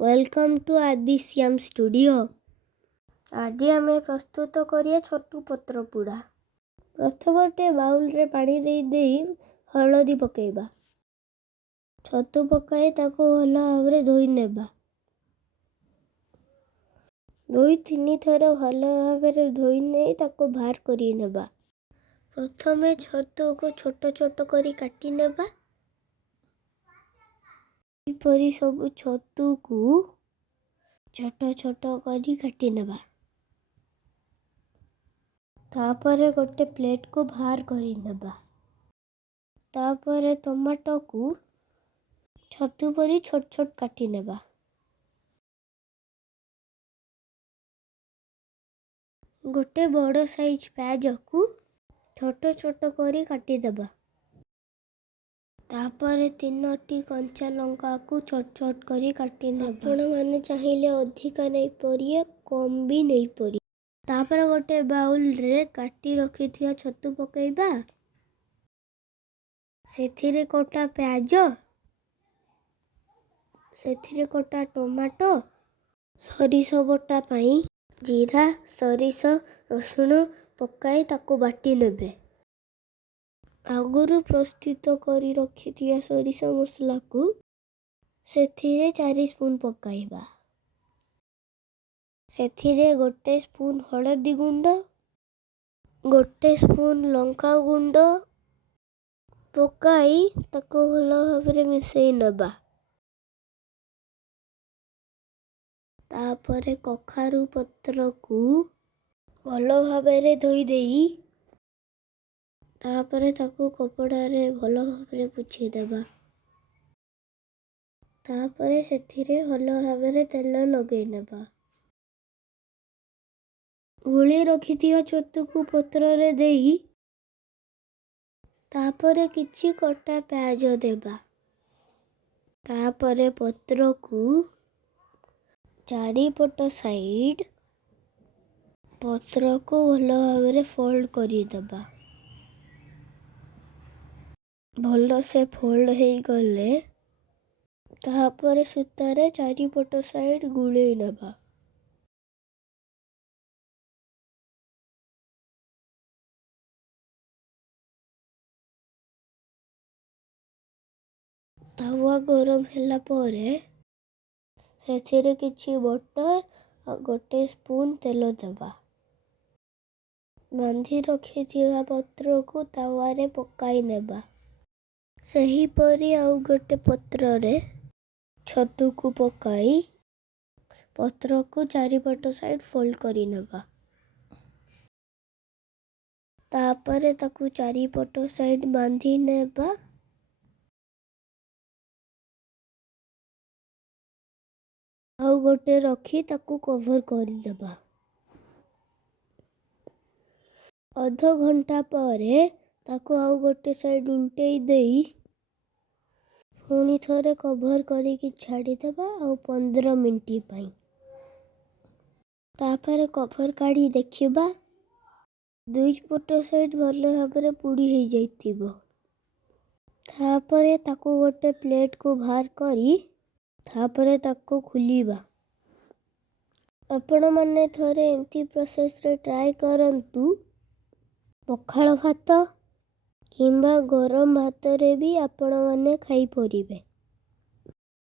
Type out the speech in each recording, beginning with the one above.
Welcome to आदिश्याम studio. आज आम प्रस्तुत करिए छतु पत्र पोड़ा। प्रथम बाउल रे पानी दे हलदी पकेबा। छतु पकाई ताको भल भाव धोई नेबा। 2-3 थर भल भाव धोई नहीं ताको बाहर करी नेबा। प्रथमे छतु को छोट छोट करी काटी नेबा। परी सब छतु को छोट छोट करी काटी नेबा। तापरे गोटे प्लेट को बाहर करी नेबा। तापरे टमाटो को छतु परी छोट छोट काटी नेबा। गोटे बड़ साइज प्याज को छोट छोट करी काटी देबा। तापरे 3टी कंचा लंका को छोट छोट करी काटी नेबा। आपण माने चाहिए अधिक नहीं परिए कम भी नहीं पड़ी। तापर गोटे बाउल रे काटी रखी थिया छतु पकेबा। सेथिरे कटा प्याज, सेथिरे कटा टमाटो, सरिष बटा पाई जीरा सरिष रसुण पकाई ताको बाटी नेबे। आगुरु प्रस्तुत करी रखी थिया सरिष मसला को सेथिरे 4 स्पून पकाइबा। सेथिरे गोटे स्पून हळदी गुंड, गोटे स्पून लंका गुंड पकाई ताको भल भाव मिसई नेबा। तापरे कखारु पत्र को भल भाव धोई देई तापरे ताको कपड़ा रे भल भाव पोछि देबा। तापरे सेथिरे भल भाव तेल लगेई नेबा। गुली रखी थिया छतु को पत्र रे देई तापरे किछि कटा प्याज देबा। तापरे पत्र को चारिपट साइड पत्र को भल भाव फोल्ड करी देबा। भल से फोल्ड हो गले तापरे सूतारे चारिपट साइड गुड़े नेबा। तवा गरम होला परे सेथिरे किछि बटर और गोटे स्पून तेल देबा। बांधी रखी थिया पत्र को तवा रे पकाई नेबा। सही परी आउ गोटे पत्र रे छतु को पकाई पत्र को चारिपट साइड फोल्ड करी नेबा। तापरे ताकू चारिपट साइड बांधी नेबा। आउ गोटे रखी ताकू कवर करी देबा। आधा घंटा परे ताकू आउ गोटे साइड उल्टेई देई पुणी थोड़े कवर करिकी छाड़ी देबा आउ 15 मिनट पाई। तापर कवर काढ़ी देखिबा 2 पट साइड भल भाव पुड़ी हो जाइतिबो। तापरे ताकू गोटे प्लेट को बाहर करी तापरे ताकू खुलीबा। आपण माने थोड़े एंती प्रोसेस रे ट्राई करंतु। पखाल भात किंबा गरम भात रे भी आपण माने खाई परिबे।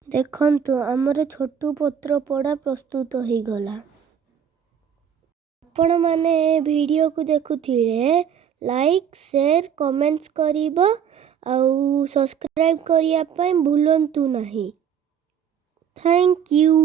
देखंतु हमर छतु पत्र पोड़ा प्रस्तुत हो गला। आपण माने वीडियो को देखुथिले लाइक शेयर कमेंट्स करिबो आउ सब्सक्राइब करिया पई भूलंतु नाही। Thank you.